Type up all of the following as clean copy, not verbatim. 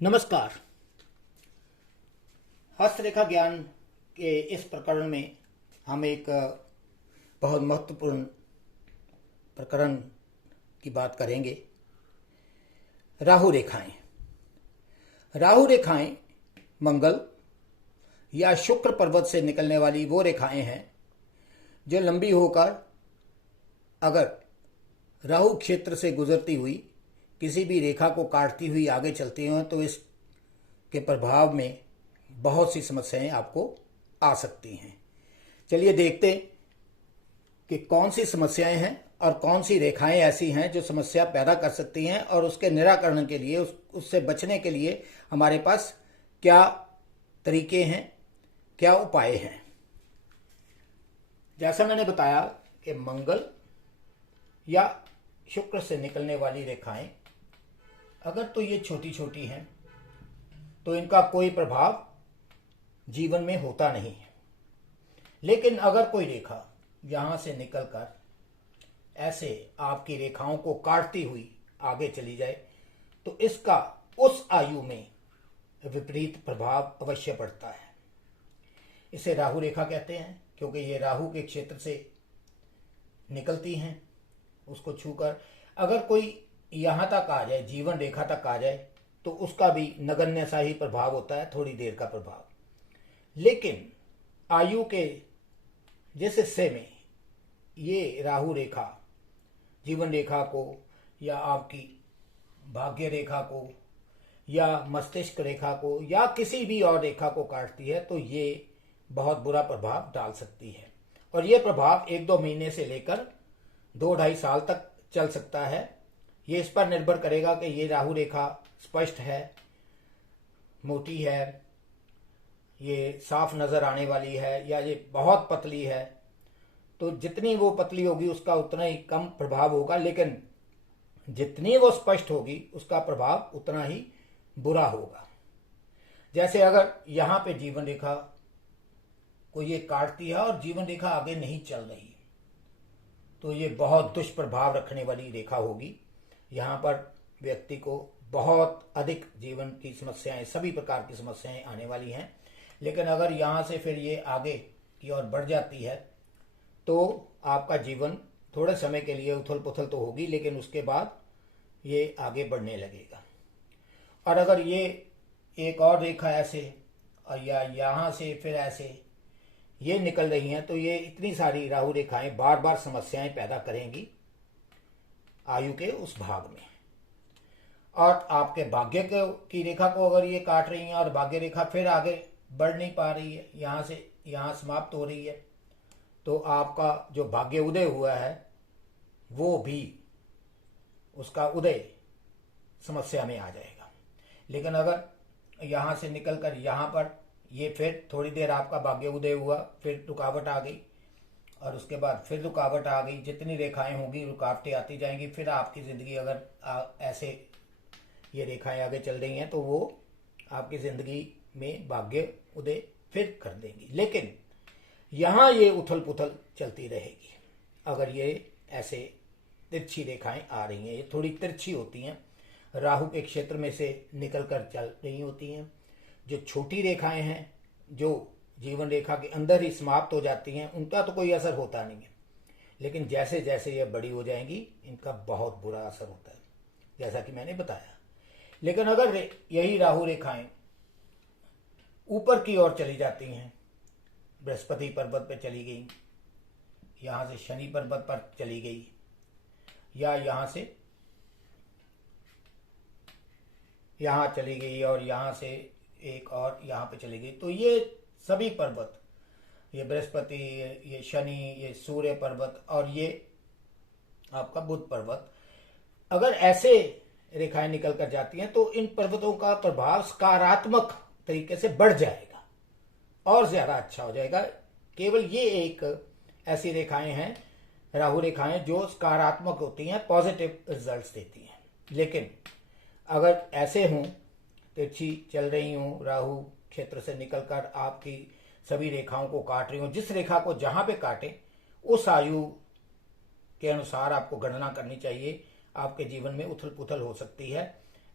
नमस्कार। हस्तरेखा ज्ञान के इस प्रकरण में हम एक बहुत महत्वपूर्ण प्रकरण की बात करेंगे। राहु रेखाएं। राहु रेखाएं मंगल या शुक्र पर्वत से निकलने वाली वो रेखाएं हैं जो लंबी होकर अगर राहु क्षेत्र से गुजरती हुई किसी भी रेखा को काटती हुई आगे चलती हैं तो इसके प्रभाव में बहुत सी समस्याएं आपको आ सकती हैं। चलिए देखते कि कौन सी समस्याएं हैं और कौन सी रेखाएं ऐसी हैं जो समस्या पैदा कर सकती हैं और उसके निराकरण के लिए उससे बचने के लिए हमारे पास क्या तरीके हैं, क्या उपाय हैं। जैसा मैंने बताया कि मंगल या शुक्र से निकलने वाली रेखाएं अगर तो ये छोटी छोटी हैं तो इनका कोई प्रभाव जीवन में होता नहीं है, लेकिन अगर कोई रेखा यहां से निकलकर ऐसे आपकी रेखाओं को काटती हुई आगे चली जाए तो इसका उस आयु में विपरीत प्रभाव अवश्य पड़ता है। इसे राहु रेखा कहते हैं क्योंकि ये राहु के क्षेत्र से निकलती हैं। उसको छूकर अगर कोई यहां तक आ जाए, जीवन रेखा तक आ जाए, तो उसका भी नगण्य सा ही प्रभाव होता है, थोड़ी देर का प्रभाव। लेकिन आयु के जिस हिस्से में ये राहु रेखा जीवन रेखा को या आपकी भाग्य रेखा को या मस्तिष्क रेखा को या किसी भी और रेखा को काटती है तो ये बहुत बुरा प्रभाव डाल सकती है। और ये प्रभाव 1-2 महीने से लेकर 2-2.5 साल तक चल सकता है। ये इस पर निर्भर करेगा कि ये राहु रेखा स्पष्ट है, मोटी है, ये साफ नजर आने वाली है या ये बहुत पतली है। तो जितनी वो पतली होगी उसका उतना ही कम प्रभाव होगा, लेकिन जितनी वो स्पष्ट होगी उसका प्रभाव उतना ही बुरा होगा। जैसे अगर यहाँ पे जीवन रेखा को ये काटती है और जीवन रेखा आगे नहीं चल रही तो ये बहुत दुष्प्रभाव रखने वाली रेखा होगी। यहाँ पर व्यक्ति को बहुत अधिक जीवन की समस्याएं, सभी प्रकार की समस्याएं आने वाली हैं। लेकिन अगर यहाँ से फिर ये आगे की ओर बढ़ जाती है तो आपका जीवन थोड़े समय के लिए उथल पुथल तो होगी, लेकिन उसके बाद ये आगे बढ़ने लगेगा। और अगर ये एक और रेखा ऐसे और या यहाँ से फिर ऐसे ये निकल रही हैं तो ये इतनी सारी राहु रेखाएं बार बार समस्याएं पैदा करेंगी आयु के उस भाग में। और आपके भाग्य की रेखा को अगर ये काट रही हैं और भाग्य रेखा फिर आगे बढ़ नहीं पा रही है, यहाँ से यहाँ समाप्त हो रही है, तो आपका जो भाग्य उदय हुआ है वो भी, उसका उदय समस्या में आ जाएगा। लेकिन अगर यहाँ से निकलकर यहाँ पर ये फिर थोड़ी देर आपका भाग्य उदय हुआ, फिर रुकावट आ गई और उसके बाद फिर रुकावट आ गई, जितनी रेखाएं होंगी रुकावटें आती जाएंगी। फिर आपकी ज़िंदगी अगर ऐसे ये रेखाएं आगे चल रही हैं तो वो आपकी ज़िंदगी में भाग्य उदय फिर कर देंगी। लेकिन यहाँ ये उथल पुथल चलती रहेगी अगर ये ऐसे तिरछी रेखाएं आ रही हैं। ये थोड़ी तिरछी होती हैं, राहु के क्षेत्र में से निकल कर चल रही होती हैं। जो छोटी रेखाएं हैं जो जीवन रेखा के अंदर ही समाप्त हो जाती हैं उनका तो कोई असर होता नहीं है, लेकिन जैसे जैसे ये बड़ी हो जाएंगी इनका बहुत बुरा असर होता है, जैसा कि मैंने बताया। लेकिन अगर यही राहु रेखाएं ऊपर की ओर चली जाती हैं, बृहस्पति पर्वत पर चली गई, यहाँ से शनि पर्वत पर चली गई या यहाँ से यहाँ चली गई और यहाँ से एक और यहाँ पे चली गई, तो ये सभी पर्वत, ये बृहस्पति, ये शनि, ये सूर्य पर्वत और ये आपका बुध पर्वत, अगर ऐसे रेखाएं निकल कर जाती हैं तो इन पर्वतों का प्रभाव सकारात्मक तरीके से बढ़ जाएगा और ज्यादा अच्छा हो जाएगा। केवल ये एक ऐसी रेखाएं हैं, राहु रेखाएं, जो सकारात्मक होती हैं, पॉजिटिव रिजल्ट्स देती हैं। लेकिन अगर ऐसे हों, तिरछी चल रही हूँ, राहु क्षेत्र से निकलकर आपकी सभी रेखाओं को काट रही हूँ, जिस रेखा को जहां पे काटे उस आयु के अनुसार आपको गणना करनी चाहिए। आपके जीवन में उथल पुथल हो सकती है,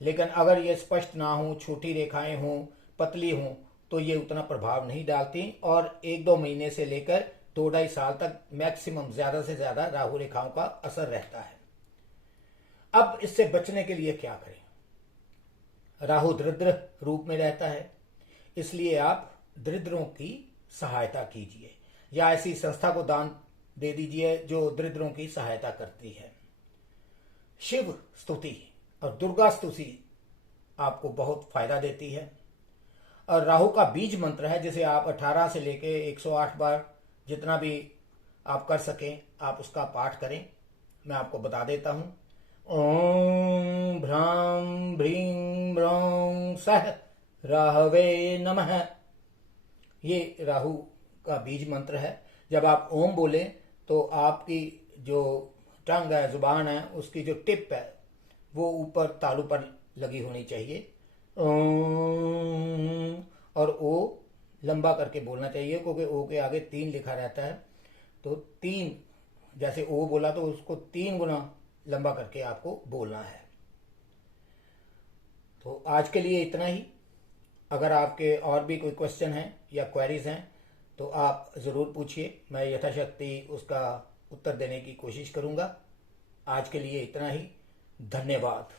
लेकिन अगर ये स्पष्ट ना हो, छोटी रेखाएं हों, पतली हों, तो ये उतना प्रभाव नहीं डालती और 1-2 महीने से लेकर 2-2.5 साल तक मैक्सिमम ज्यादा से ज्यादा राहु रेखाओं का असर रहता है। अब इससे बचने के लिए क्या करें? राहु दरिद्र रूप में रहता है, इसलिए आप दरिद्रों की सहायता कीजिए या ऐसी संस्था को दान दे दीजिए जो दरिद्रों की सहायता करती है। शिव स्तुति और दुर्गा स्तुति आपको बहुत फायदा देती है। और राहु का बीज मंत्र है जिसे आप 18 से लेके 108 बार जितना भी आप कर सकें आप उसका पाठ करें। मैं आपको बता देता हूं। ओम भ्रां भ्रीं ब्रौं सह राहवे नमः, ये राहु का बीज मंत्र है। जब आप ओम बोलें तो आपकी जो टंग है, जुबान है, उसकी जो टिप है वो ऊपर तालू पर लगी होनी चाहिए। ओम, और ओ लंबा करके बोलना चाहिए क्योंकि ओ के आगे 3 लिखा रहता है। तो 3 जैसे ओ बोला तो उसको 3 गुना लंबा करके आपको बोलना है। तो आज के लिए इतना ही। अगर आपके और भी कोई क्वेश्चन हैं या क्वेरीज हैं तो आप ज़रूर पूछिए, मैं यथाशक्ति उसका उत्तर देने की कोशिश करूंगा। आज के लिए इतना ही। धन्यवाद।